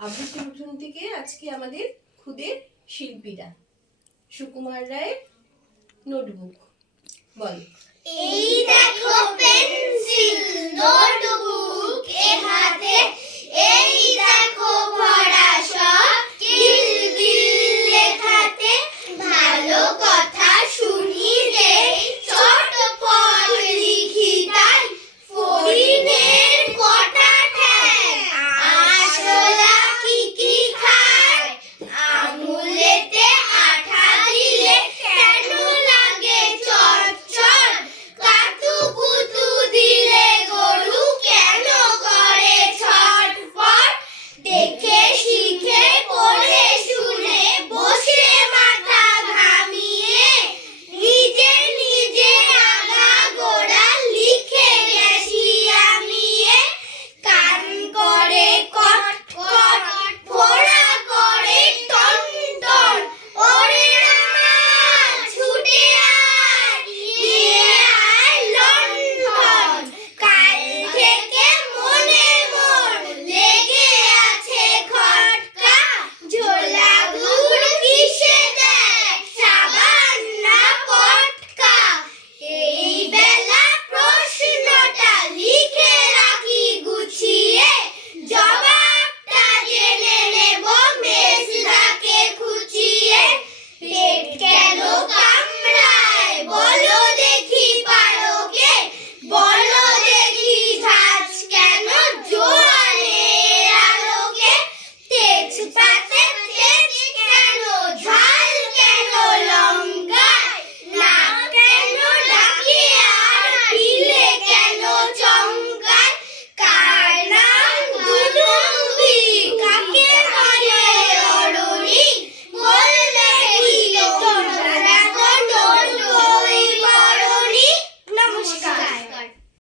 আবৃত্তি উঠুন থেকে আজকে আমাদের খুদে শিল্পীরা। সুকুমার রায়ের নোটবুক বল। এই দেখো পেন্সিল নোটবুক এ হাতে। এই দেখো ভরা সব কিল বিল লেখাতে। ভালো